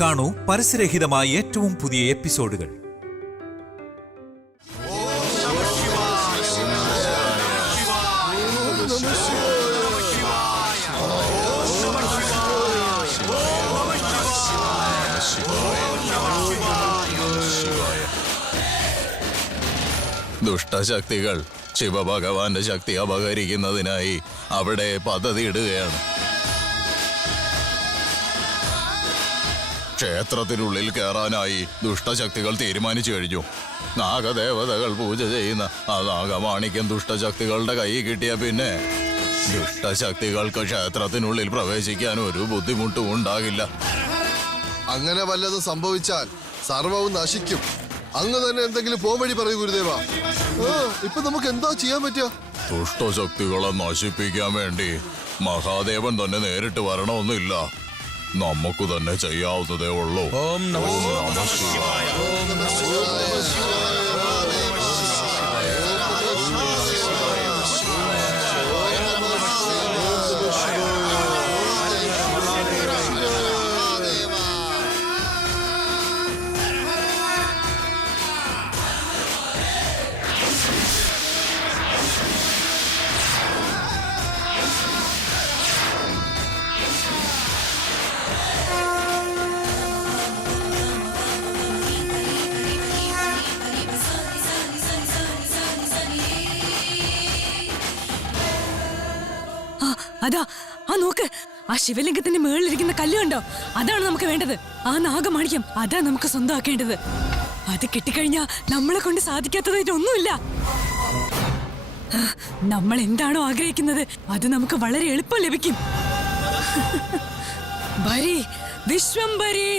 കാണൂ പരസ്യരഹിതമായ ഏറ്റവും പുതിയ എപ്പിസോഡുകൾ. ദുഷ്ടശക്തികൾ ശിവഭഗവാന്റെ ശക്തി അപഹരിക്കുന്നതിനായി അവിടെ പദ്ധതി ഇടുകയാണ്. ക്ഷേത്രത്തിനുള്ളിൽ കയറാനായി ദുഷ്ടശക്തികൾ തീരുമാനിച്ചു കഴിഞ്ഞു. നാഗദേവതകൾ പൂജ ചെയ്യുന്ന ആ നാഗമാണിക്യം ദുഷ്ടശക്തികളുടെ കൈ കിട്ടിയ പിന്നെ ദുഷ്ടശക്തികൾക്ക് ക്ഷേത്രത്തിനുള്ളിൽ പ്രവേശിക്കാൻ ഒരു ബുദ്ധിമുട്ടും ഉണ്ടാകില്ല. അങ്ങനെ വല്ലതും സംഭവിച്ചാൽ സർവവും നശിക്കും. അങ്ങ് തന്നെ എന്തെങ്കിലും പോംവഴി പറയൂ ഗുരുദേവ. ഇപ്പൊ നമുക്ക് എന്താ ചെയ്യാൻ പറ്റുക? ദുഷ്ടശക്തികളെ നശിപ്പിക്കാൻ വേണ്ടി മഹാദേവൻ തന്നെ നേരിട്ട് വരണമെന്നില്ല. നമുക്ക് തന്നെ ചെയ്യാവുന്നതേ ഉള്ളൂ. ഓം നമഃ ശിവായ. ഓം നമഃ ശിവായ. അതാ ആ നോക്ക്, ആ ശിവലിംഗത്തിന്റെ മുകളിലിരിക്കുന്ന കല്ല് കണ്ടോ? അതാണ് നമുക്ക് വേണ്ടത്. ആ നാഗമാണിക്യം അതാ നമുക്ക് സ്വന്തമാക്കേണ്ടത്. അത് കിട്ടിക്കഴിഞ്ഞാ നമ്മളെ കൊണ്ട് സാധിക്കാത്തതായിട്ട് ഒന്നുമില്ല. നമ്മൾ എന്താണോ ആഗ്രഹിക്കുന്നത് അത് നമുക്ക് വളരെ എളുപ്പം ലഭിക്കും. ഭരി വിശ്വംഭരി.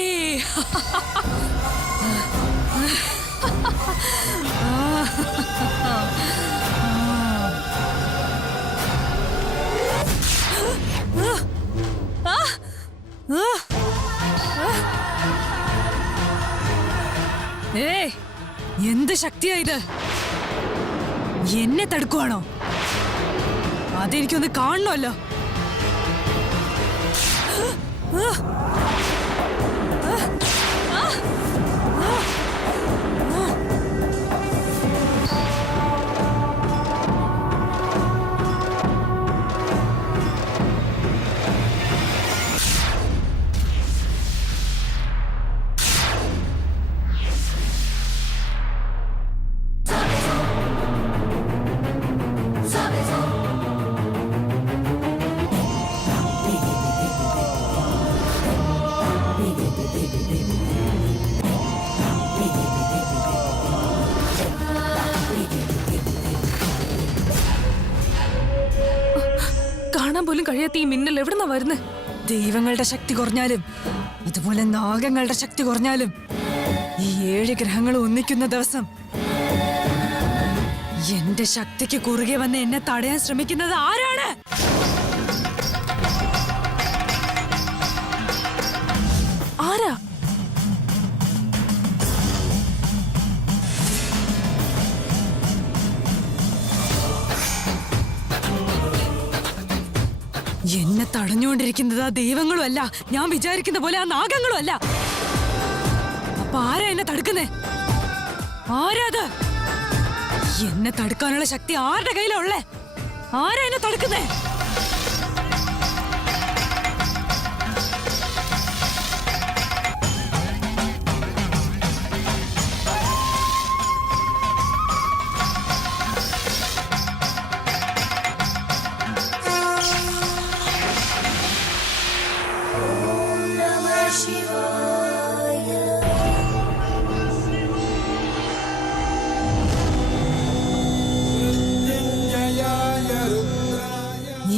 എന്ത് ശക്തിയാ ഇത്? എന്നെ തടുക്കുവാണോ? അതെനിക്കൊന്ന് കാണണമല്ലോ. പോലും കഴിയാത്ത ഈ മിന്നൽ എവിടുന്നാ വരുന്നത്? ദൈവങ്ങളുടെ ശക്തി കുറഞ്ഞാലും അതുപോലെ നാഗങ്ങളുടെ ശക്തി കുറഞ്ഞാലും ഈ 7 ഗ്രഹങ്ങൾ ഒന്നിക്കുന്ന ദിവസം എന്റെ ശക്തിക്ക് കുറുകെ വന്ന് എന്നെ തടയാൻ ശ്രമിക്കുന്നത് ആരാണ്? ആരാ? എന്നെ തടഞ്ഞുകൊണ്ടിരിക്കുന്നത് ആ ദൈവങ്ങളും അല്ല, ഞാൻ വിചാരിക്കുന്ന പോലെ ആ നാഗങ്ങളും അല്ല. അപ്പൊ ആരാ എന്നെ തടുക്കുന്നേ? ആരാത്? എന്നെ തടുക്കാനുള്ള ശക്തി ആരുടെ കയ്യിലാ ഉള്ളേ? ആരാ എന്നെ തടുക്കുന്നേ?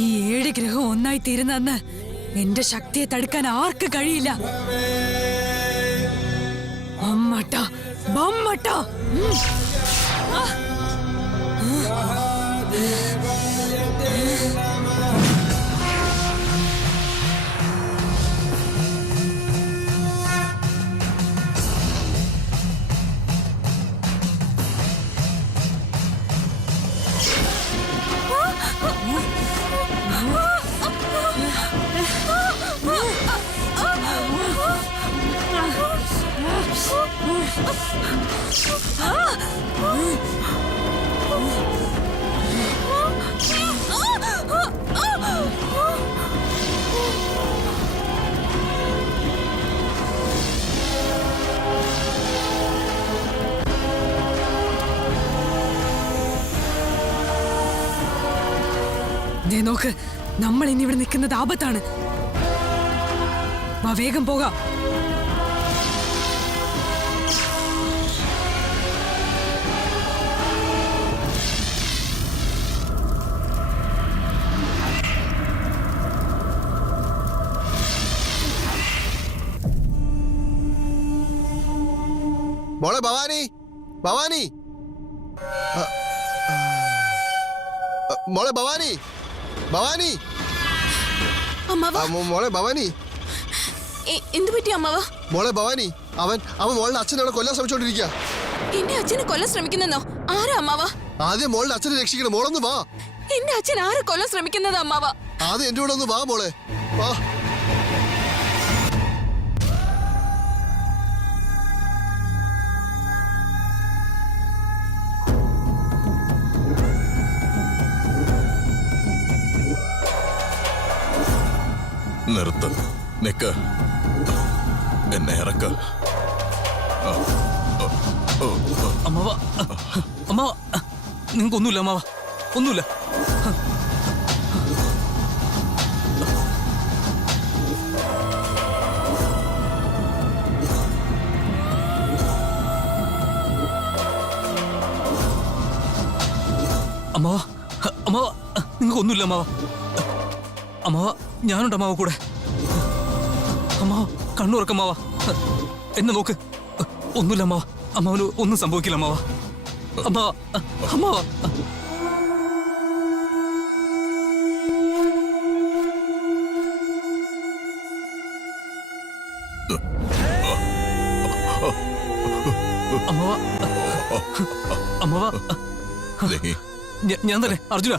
ഈ 7 ഗ്രഹം ഒന്നായി തീരുന്നെന്ന് എന്റെ ശക്തിയെ തടുക്കാൻ ആർക്ക് കഴിയില്ല. അമ്മട്ട ബമ്മട്ട. ദേ നോക്ക്, നമ്മൾ ഇനി ഇവിടെ നിൽക്കുന്നത് ആപത്താണ്. വാ, വേഗം പോകാം. മോളെ ഭവാനി, ഭവാനി, മോളെ ഭവാനി, ഭവാനി, അമ്മാവ മോളെ ഭവാനി, എന്തു പറ്റി അമ്മാവ? മോളെ ഭവാനി, അവൻ മോളുടെ അച്ഛനവിടെ കൊല്ലാൻ ശ്രമിച്ചോണ്ടിരിക്കുക. എന്റെ അച്ഛനെ കൊല്ലാൻ ശ്രമിക്കുന്നെന്നോ? ആരാ അമ്മാവ? ആദ്യം മോളുടെ അച്ഛനെ രക്ഷിക്കണം. മോളൊന്ന് വാ. എന്റെ അച്ഛൻ ആരെ കൊല്ലാൻ ശ്രമിക്കുന്നത് അമ്മാവ? ആദ്യം എന്റെ കൂടെ ഒന്ന് വാ മോളെ, വാ. നിർത്ത്, നിക്ക്, എന്നെ ഇറക്ക. അമ്മാവ, അമ്മാവ, നിങ്ങൾക്കൊന്നുമില്ല അമ്മാവ, ഒന്നുമില്ല. അമ്മാവ, അമ്മാവ, നിങ്ങൾക്കൊന്നുമില്ല അമ്മാവ. അമ്മാവ, ഞാനുണ്ട് അമ്മാവ കൂടെ. അമ്മാവ, കണ്ണുറക്കമ്മാവ, എന്നെ നോക്ക്. ഒന്നുമില്ല അമ്മാവ, അമ്മാവന് ഒന്നും സംഭവിക്കില്ല അമ്മാവ. അമ്മാവ, അമ്മാവ. അമ്മാവ, അമ്മാവ, ഞാൻ തന്നെ അർജുന,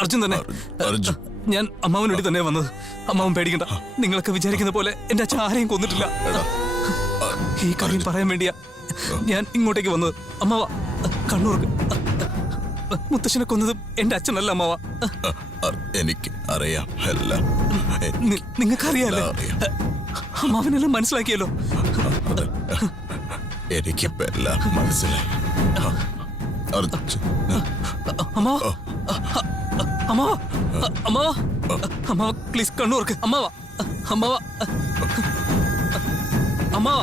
അർജുൻ തന്നെ. അർജുൻ, ഞാൻ അമ്മാവന് വേണ്ടി തന്നെ വന്നത്. അമ്മാവൻ പേടിക്കണ്ട, നിങ്ങളൊക്കെ വിചാരിക്കുന്ന പോലെ എന്റെ അച്ഛൻ ആരെയും കൊന്നിട്ടില്ല. ഈ കാര്യം പറയാൻ വേണ്ടിയാ ഞാൻ ഇങ്ങോട്ടേക്ക് വന്നത്. അമ്മാവ, കണ്ണൂർക്ക് മുത്തശ്ശനെ കൊന്നതും എന്റെ അച്ഛനല്ല അമ്മാവ. എനിക്ക് അറിയാം എല്ലാം. നിങ്ങൾക്കറിയാലോ. അമ്മാവനെല്ലാം മനസ്സിലാക്കിയല്ലോ. എനിക്കിപ്പോ എല്ലാം മനസ്സിലായി. അർജുൻ, അമ്മാവ, അമ്മാവ, അമ്മാവ, അമ്മാവ, പ്ലീസ് കണ്ണൂർക്ക്. അമ്മാവ, അമ്മാവ, അമ്മാവ.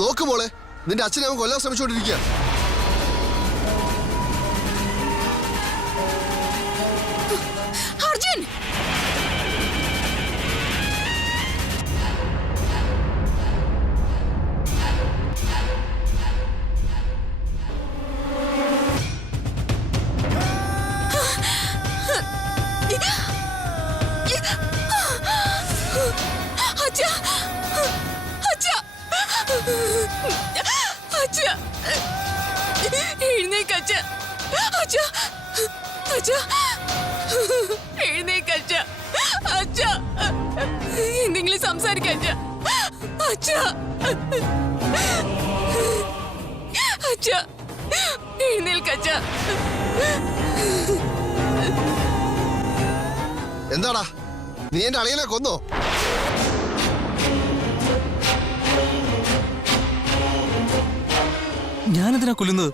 നോക്ക് മോളെ, നിന്റെ അച്ഛനെ അവൻ കൊല്ലാൻ ശ്രമിച്ചോണ്ടിരിക്കുക. അർജുൻ, അച്ഛാ, അച്ഛാ, അച്ഛാ, എഴുന്നേക്ക് അച്ഛാ, അച്ഛാ, അച്ഛാ, എഴുന്നേക്ക് അച്ഛാ, അച്ഛാ, എന്തെങ്കിലും സംസാരിക്കാം അച്ഛാ, അച്ഛാ, അച്ഛാ, എഴുന്നേൽക്ക് അച്ഛാ. എന്താടാ, നീ എന്റെ അളിയനെ കൊന്നോ? ഞാനെന്തിനാ കൊല്ലുന്നത്?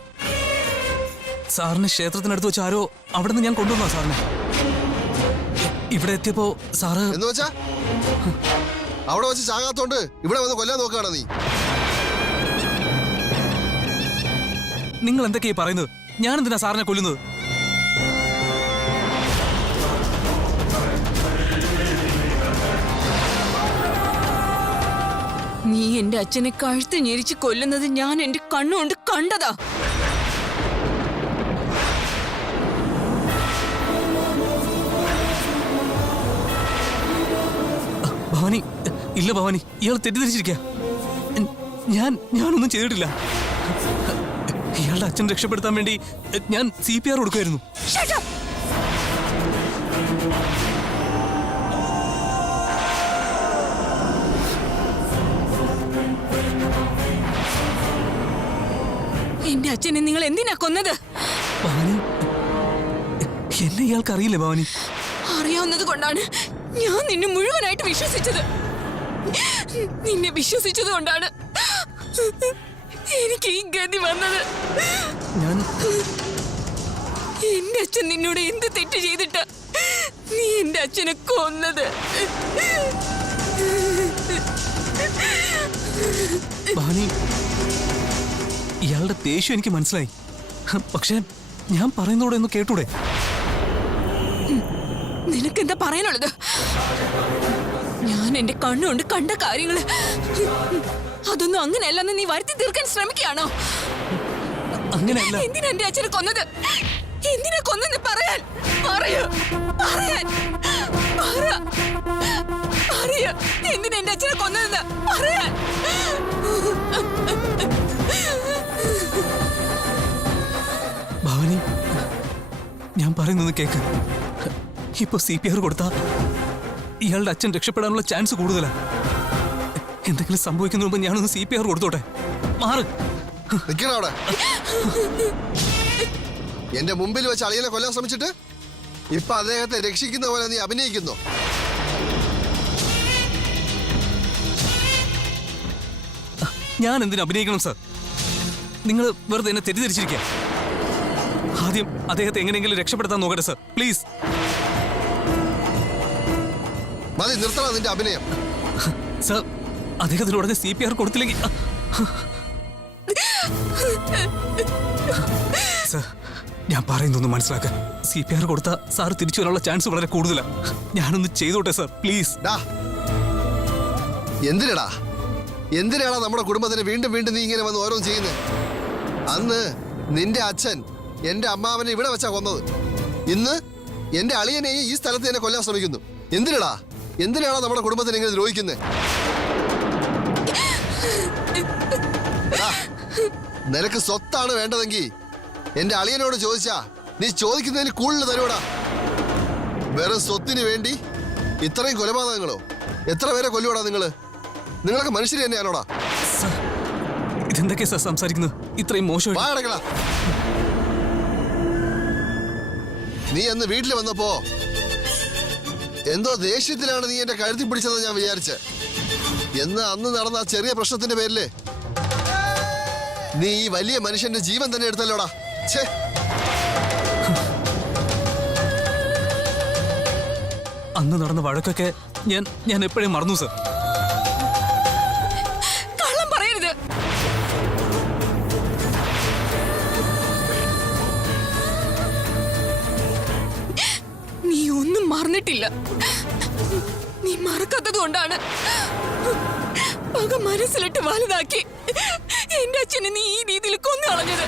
സാറിന് ക്ഷേത്രത്തിനടുത്ത് വെച്ച് ആരോ അവിടെ നിന്ന് ഞാൻ കൊണ്ടുവന്നോ സാറിനെ? ഇവിടെ എത്തിയപ്പോ സാറ് എന്ന് വെച്ചാ അവിടെ വെച്ച് ചാകാത്തോണ്ട് ഇവിടെ വന്ന് കൊല്ലാൻ നോക്കുകയാണോ നീ? നിങ്ങൾ എന്തൊക്കെയാ പറയുന്നത്? ഞാൻ എന്തിനാ സാറിനെ കൊല്ലുന്നത്? നീ എന്റെ അച്ഛനെ കഴുത്ത് ഞെരിച്ച് കൊല്ലുന്നത് ഞാൻ എന്റെ കണ്ണുകൊണ്ട് കണ്ടതാ. ഭവാനി, ഇല്ല ഭവാനി, ഇയാൾ തെറ്റിദ്ധരിച്ചിരിക്കുക. ഞാനൊന്നും ചെയ്തിട്ടില്ല. ഇയാളുടെ അച്ഛൻ രക്ഷപ്പെടുത്താൻ വേണ്ടി ഞാൻ CPR കൊടുക്കുമായിരുന്നു. എന്റെ അച്ഛനെ നിങ്ങൾ എന്തിനാ കൊന്നത്? ഭവാനി, എന്നെ ഇയാൾക്ക് അറിയില്ലേ ഭവാനി? അറിയാവുന്നത് കൊണ്ടാണ് ഞാൻ നിന്നെ മുഴുവനായിട്ട് വിശ്വസിച്ചത്. നിന്നെ വിശ്വസിച്ചത് കൊണ്ടാണ് എനിക്ക് ഈ ഗതി വന്നത്. ഞാൻ എന്റെ അച്ഛൻ നിന്നോട് എന്ത് തെറ്റ് ചെയ്തിട്ട് നീ എന്റെ അച്ഛനെ കൊന്നത്? ഭവാനി, ഇയാളുടെ ദേഷ്യം എനിക്ക് മനസ്സിലായി. പക്ഷെ ഞാൻ പറയുന്നതോടെ ഒന്ന് കേട്ടൂടെ? നിനക്കെന്താ പറയാനുള്ളത്? ഞാൻ എന്റെ കണ്ണുകൊണ്ട് കണ്ട കാര്യങ്ങള് അതൊന്നും അങ്ങനെയല്ലെന്ന് നീ വരുത്തി തീർക്കാൻ ശ്രമിക്കുകയാണോ? അങ്ങനെയല്ല. എന്തിനാ എന്റെ അച്ഛനെ കൊന്നത്? എന്തിനാ കൊന്നെന്ന് പറയാൻ എന്തിനാ എന്റെ അച്ഛനെ കൊന്നതെന്ന് പറയാൻ. ഭവാനി, ഞാൻ പറയുന്നത് കേക്ക്. ഇപ്പൊ CPR കൊടുത്താ ഇയാളുടെ അച്ഛൻ രക്ഷപ്പെടാനുള്ള ചാൻസ് കൂടുതലാ. എന്തെങ്കിലും സംഭവിക്കുന്ന മുമ്പ് ഞാനൊന്ന് CPR കൊടുത്തോട്ടെ. മാറ്. നിക്കണവിടെ. എന്റെ മുമ്പിൽ വെച്ച് അളിയനെ കൊല്ലാൻ ശ്രമിച്ചിട്ട് ഇപ്പൊ അദ്ദേഹത്തെ രക്ഷിക്കുന്ന പോലെ നീ അഭിനയിക്കുന്നു. ഞാൻ എന്തിനു അഭിനയിക്കണം സർ? നിങ്ങൾ വെറുതെ എന്നെ തെറ്റിദ്ധരിച്ചിരിക്കുക. ആദ്യം അദ്ദേഹത്തെ എങ്ങനെയെങ്കിലും രക്ഷപ്പെടുത്താൻ നോക്കട്ടെ സർ, പ്ലീസ്. മതി, നിർത്തണം നിന്റെ അഭിനയം. സർ, അദ്ദേഹത്തിന് ഉടനെ CPR കൊടുത്തില്ലെങ്കിൽ സർ, ഞാൻ പറയുന്നൊന്ന് മനസ്സിലാക്കാൻ. CPR കൊടുത്താൽ സാർ തിരിച്ചു വരാനുള്ള ചാൻസ് വളരെ കൂടുതലാണ്. ഞാനൊന്ന് ചെയ്തോട്ടെ സർ, പ്ലീസ്. എന്തിനാടാ നമ്മുടെ കുടുംബത്തിന് വീണ്ടും വീണ്ടും നീ ഇങ്ങനെ വന്ന് ഓരോന്ന് ചെയ്യുന്നത്? അന്ന് നിന്റെ അച്ഛൻ എന്റെ അമ്മാവനെ ഇവിടെ വെച്ചാ കൊന്നത്. ഇന്ന് എന്റെ അളിയനെയും ഈ സ്ഥലത്ത് തന്നെ കൊല്ലാൻ ശ്രമിക്കുന്നു. എന്തിനാടാ നമ്മുടെ കുടുംബത്തിന് ഇങ്ങനെ ദ്രോഹിക്കുന്നത്? നിനക്ക് സ്വത്താണ് വേണ്ടതെങ്കിൽ എന്റെ അളിയനോട് ചോദിച്ചാ നീ ചോദിക്കുന്നതിന് കൂടുതൽ തരൂടാ. വെറും സ്വത്തിന് വേണ്ടി ഇത്രയും കൊലപാതകങ്ങളോ? എത്ര പേരെ കൊല്ലുവാടാ നിങ്ങളൊക്കെ മനുഷ്യര് തന്നെയാണോടാ? സർ, ഇതെന്തൊക്കെയാ സാർ സംസാരിക്കുന്നത്? ഇത്രയും മോശം. നീ അന്ന് വീട്ടിൽ വന്നപ്പോ എന്തോ ദേഷ്യത്തിലാണ് നീ എന്റെ കഴുത്തി പിടിച്ചതെന്ന് ഞാൻ വിചാരിച്ച്. അന്ന് നടന്ന ആ ചെറിയ പ്രശ്നത്തിന്റെ പേരില് നീ ഈ വലിയ മനുഷ്യന്റെ ജീവൻ തന്നെ എടുത്തല്ലോടാ. ഛേ, അന്ന് നടന്ന വഴക്കൊക്കെ ഞാൻ എപ്പോഴും മറന്നു സർ. കള്ളം പറയരുത്. നീ ഒന്നും മറന്നിട്ടില്ല. നീ മറക്കാത്തത് കൊണ്ടാണ് പക മനസ്സിലിട്ട് വലുതാക്കി എന്റെ അച്ഛനെ നീ ഈ രീതിയിൽ കൊന്നു കളഞ്ഞത്.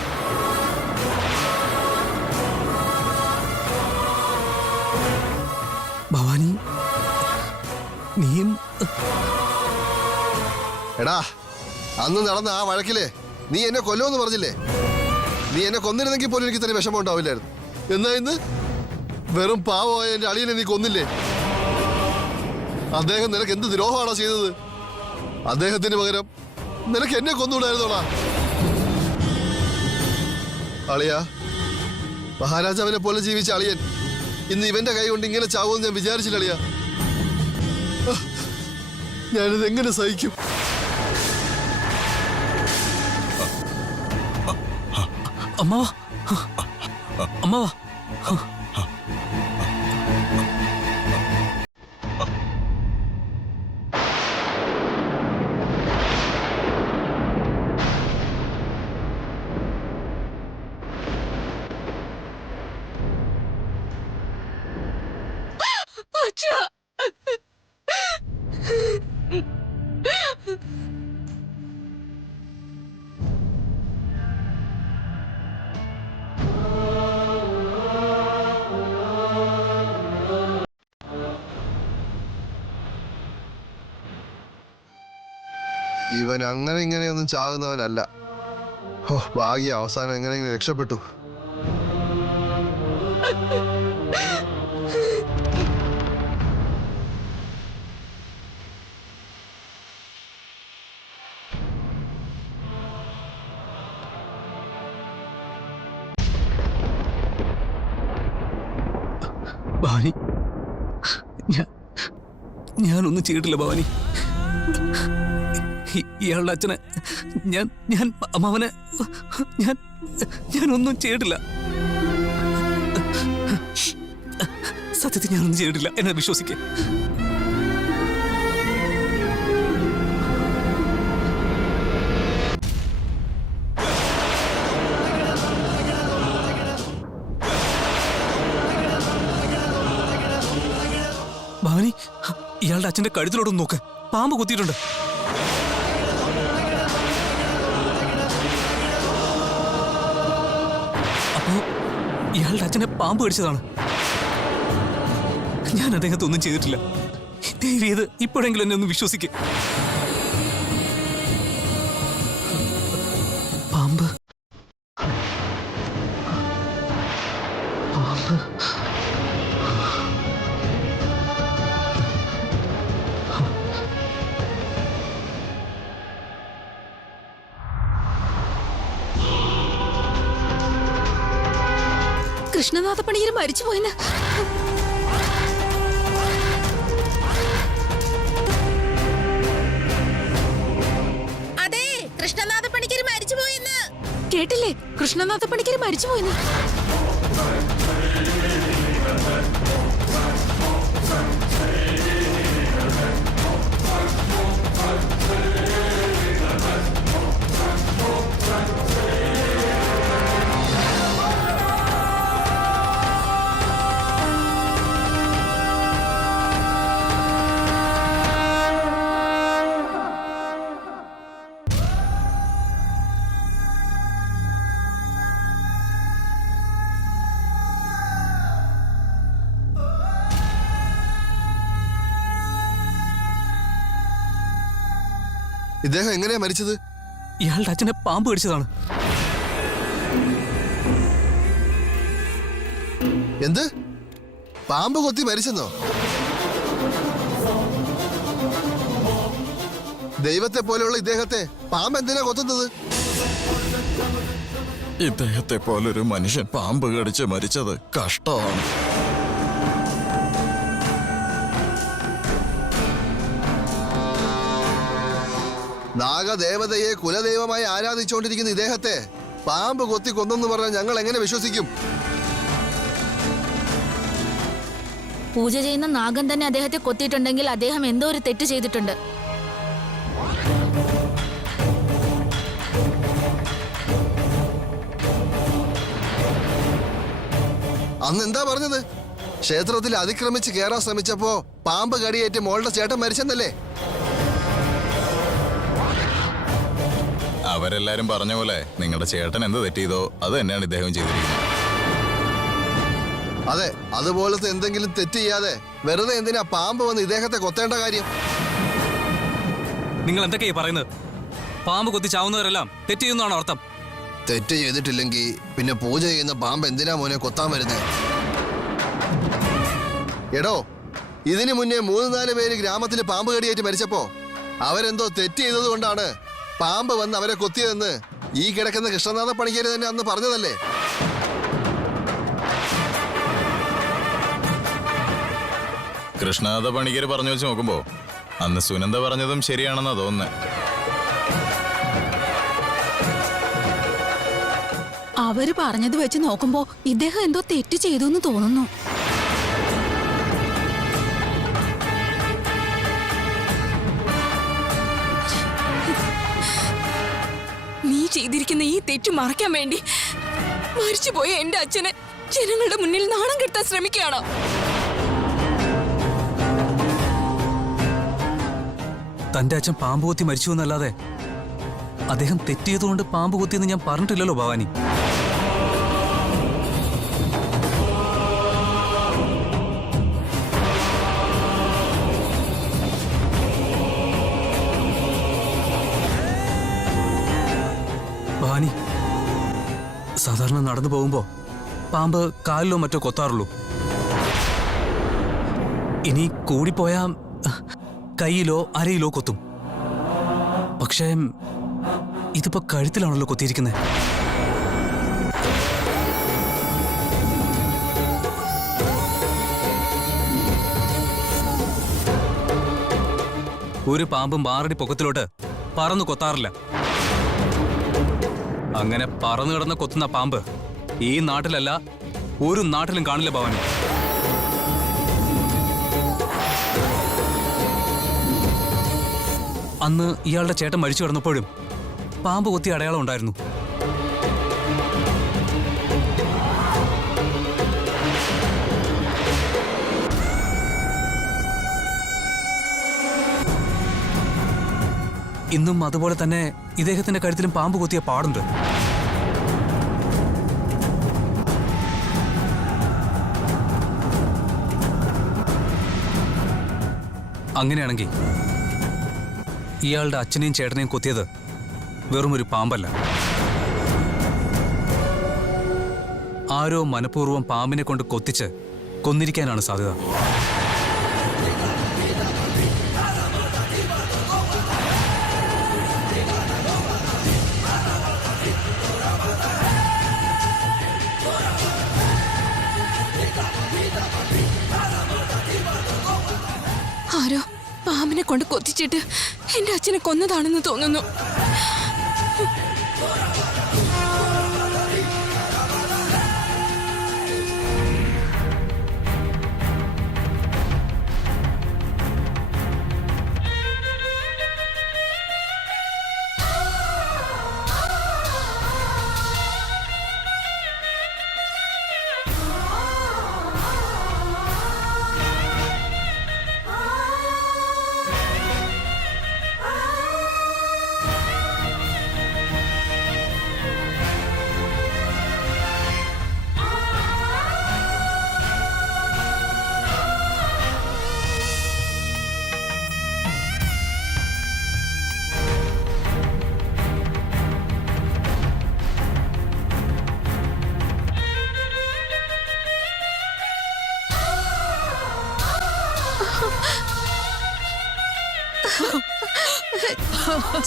ഭവാനി, നീയും എടാ, അന്ന് നടന്ന ആ വഴക്കില് നീ എന്നെ കൊല്ലുമെന്ന് പറഞ്ഞില്ലേ? നീ എന്നെ കൊന്നിരുന്നെങ്കിൽ പോലും എനിക്ക് തന്നെ വിഷമം ഉണ്ടാവില്ലായിരുന്നു. എന്നാ ഇന്ന് വെറും പാവമായ എന്റെ അളിയനെ നീ കൊന്നില്ലേ? അദ്ദേഹം നിനക്ക് എന്ത് ദ്രോഹമാണോ ചെയ്തത്? അദ്ദേഹത്തിന് പകരം നിനക്ക് എന്നെ കൊന്നുകൂടായിരുന്നോളാ? അളിയ, മഹാരാജാവിനെ പോലെ ജീവിച്ച അളിയൻ ഇന്ന് ഇവന്റെ കൈ കൊണ്ട് ഇങ്ങനെ ചാവുമെന്ന് ഞാൻ വിചാരിച്ചില്ല അളിയ. ഞാനിത് എങ്ങനെ സഹിക്കും? അമ്മാവാ, അമ്മാവാ. അവൻ അങ്ങനെ ഇങ്ങനെയൊന്നും ചാകുന്നവനല്ല. ഓ ഭാഗ്യ, അവസാനം എങ്ങനെയെങ്കിലും രക്ഷപ്പെട്ടു. ഭവാനി, ഞാനൊന്നും ചെയ്തിട്ടില്ല ഭവാനി. ഇയാളുടെ അച്ഛനെ ഞാൻ അമ്മാവനെ ഞാനൊന്നും ചെയ്തിട്ടില്ല. സത്യത്തിൽ ഞാനൊന്നും ചെയ്തിട്ടില്ല, എന്നെ വിശ്വസിക്കേ. ഭവാനി, ഇയാളുടെ അച്ഛന്റെ കഴുത്തിലോട്ടൊന്ന് നോക്ക്, പാമ്പ് കുത്തിയിട്ടുണ്ട്. അപ്പോ ഇയാളുടെ അച്ഛനെ പാമ്പ് കടിച്ചതാണ്. ഞാൻ അദ്ദേഹത്തെ ഒന്നും ചെയ്തിട്ടില്ല. ദേവി, ഇത് ഇപ്പോഴെങ്കിലും എന്നെ ഒന്ന് വിശ്വസിക്കേ. പാമ്പ് പാമ്പ് കൃഷ്ണനാഥ പണിക്കർ മരിച്ചുപോയെന്ന്. അതെ, കൃഷ്ണനാഥ പണിക്കർ മരിച്ചുപോയെന്ന്. കേട്ടില്ലേ? കൃഷ്ണനാഥ പണിക്കർ മരിച്ചുപോയെന്ന്. ഇദ്ദേഹം എങ്ങനെയാ മരിച്ചത്? ഇയാളുടെ അച്ഛനെ പാമ്പ് കടിച്ചതാണ്. എന്ത്? പാമ്പ് കൊത്തി മരിച്ചെന്നോ? ദൈവത്തെ പോലെയുള്ള ഇദ്ദേഹത്തെ പാമ്പ് എന്തിനാ കൊത്തുന്നത്? ഇദ്ദേഹത്തെ പോലൊരു മനുഷ്യൻ പാമ്പ് കടിച്ച് മരിച്ചത് കഷ്ടമാണ്. നാഗദേവതയെ കുലദൈവമായി ആരാധിച്ചുകൊണ്ടിരിക്കുന്ന ഇദ്ദേഹത്തെ പാമ്പ് കൊത്തി കൊന്നെന്ന് പറഞ്ഞാൽ ഞങ്ങൾ എങ്ങനെ വിശ്വസിക്കും? പൂജ ചെയ്യുന്ന നാഗൻ തന്നെ അദ്ദേഹത്തെ കൊത്തിയിട്ടുണ്ടെങ്കിൽ അദ്ദേഹം എന്തോ ഒരു തെറ്റ് ചെയ്തിട്ടുണ്ട്. അന്ന് എന്താ പറഞ്ഞത്? ക്ഷേത്രത്തിൽ അതിക്രമിച്ച് കയറാൻ ശ്രമിച്ചപ്പോ പാമ്പ് കടിയേറ്റ് മോളുടെ ചേട്ടൻ മരിച്ചെന്നല്ലേ? അവരെല്ലാരും പറഞ്ഞ പോലെ നിങ്ങളുടെ ചേട്ടൻ എന്ത് തെറ്റിയതോ അത് തന്നെയാണ് ഇദ്ദേഹം ചെയ്തിരിക്കുന്നത്. അതെ, അതുപോലത്തെ എന്തെങ്കിലും തെറ്റ് ചെയ്യാതെ വെറുതെ എന്തിനാ പാമ്പ് വന്ന് ഇദ്ദേഹത്തെ കൊത്തേണ്ട കാര്യം? നിങ്ങൾ എന്തൊക്കെയാ പറയുന്നത്? പാമ്പ് കൊത്തി ചാവുന്നവരെല്ലാം തെറ്റ് ചെയ്യുന്നതാണോ അർത്ഥം? തെറ്റ് ചെയ്തിട്ടില്ലെങ്കിൽ പിന്നെ പൂജ ചെയ്യുന്ന പാമ്പ് എന്തിനാ മോനെ കൊത്താൻ വരുന്നേ? എടോ, ഇതിനു മുന്നേ 3-4 പേര് ഗ്രാമത്തിൽ പാമ്പ് കടിയേറ്റ് മരിച്ചപ്പോ അവരെന്തോ തെറ്റ് ചെയ്തത് കൊണ്ടാണ് പാമ്പ് വന്ന് അവരെ കൊത്തിയതെന്ന് ഈ കിടക്കുന്ന കൃഷ്ണനാഥ പണിക്കര് തന്നെ അന്ന് പറഞ്ഞതല്ലേ? കൃഷ്ണനാഥ പണിക്കര് പറഞ്ഞു വെച്ച് നോക്കുമ്പോ അന്ന് സുനന്ദ പറഞ്ഞതും ശരിയാണെന്നാ തോന്നുന്നത്. അവര് പറഞ്ഞത് വെച്ച് നോക്കുമ്പോ ഇദ്ദേഹം എന്തോ തെറ്റ് ചെയ്തു എന്ന് തോന്നുന്നു. നീ ചെയ്തിരിക്കുന്ന ഈ തെറ്റ് മറയ്ക്കാൻ വേണ്ടി മരിച്ചുപോയ എന്റെ അച്ഛനെ ജനങ്ങളുടെ മുന്നിൽ നാണം കെടുത്താൻ ശ്രമിക്കുകയാണോ? തന്റെ അച്ഛൻ പാമ്പ് കൊത്തി മരിച്ചു എന്നല്ലാതെ അദ്ദേഹം തെറ്റിയതുകൊണ്ട് പാമ്പ് കൊത്തിയെന്ന് ഞാൻ പറഞ്ഞിട്ടില്ലല്ലോ ഭവാനി. സാധാരണ നടന്നു പോകുമ്പോ പാമ്പ് കാലിലോ മറ്റോ കൊത്താറുള്ളൂ. ഇനി കൂടിപ്പോയാ കയ്യിലോ അരയിലോ കൊത്തും. പക്ഷേ ഇതിപ്പോ കഴുത്തിലാണല്ലോ കൊത്തിയിരിക്കുന്നത്. ഒരു പാമ്പും 6 അടി പൊക്കത്തിലോട്ട് പറന്നു കൊത്താറില്ല. അങ്ങനെ പറന്നു കിടന്ന് കൊത്തുന്ന പാമ്പ് ഈ നാട്ടിലല്ല ഒരു നാട്ടിലും കാണില്ല ഭവാനി. അന്ന് ഇയാളുടെ ചേട്ടൻ മരിച്ചു കിടന്നപ്പോഴും പാമ്പ് കൊത്തിയ അടയാളം ഉണ്ടായിരുന്നു. ഇന്നും അതുപോലെ തന്നെ ഇദ്ദേഹത്തിന്റെ കഴുത്തിലും പാമ്പ് കൊത്തിയ പാടുണ്ട്. അങ്ങനെയാണെങ്കിൽ ഇയാളുടെ അച്ഛനെയും ചേട്ടനെയും കൊത്തിയത് വെറും ഒരു പാമ്പല്ല. ആരോ മനഃപൂർവ്വം പാമ്പിനെ കൊണ്ട് കൊത്തിച്ച് കൊന്നിരിക്കാനാണ് സാധ്യത. ആരോ പാമ്പിനെ കൊണ്ട് കൊത്തിച്ചിട്ട് എന്റെ അച്ഛനെ കൊന്നതാണെന്ന് തോന്നുന്നു.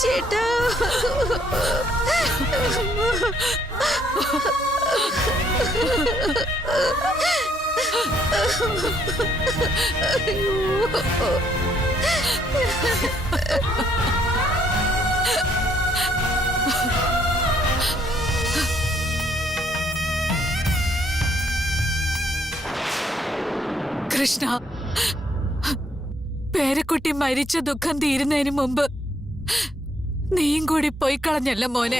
ചേട്ടാ, കൃഷ്ണ, പേരക്കുട്ടി മരിച്ച ദുഃഖം തീരുന്നതിന് മുമ്പ് നീയും കൂടി പോയി കളഞ്ഞല്ല മോനെ.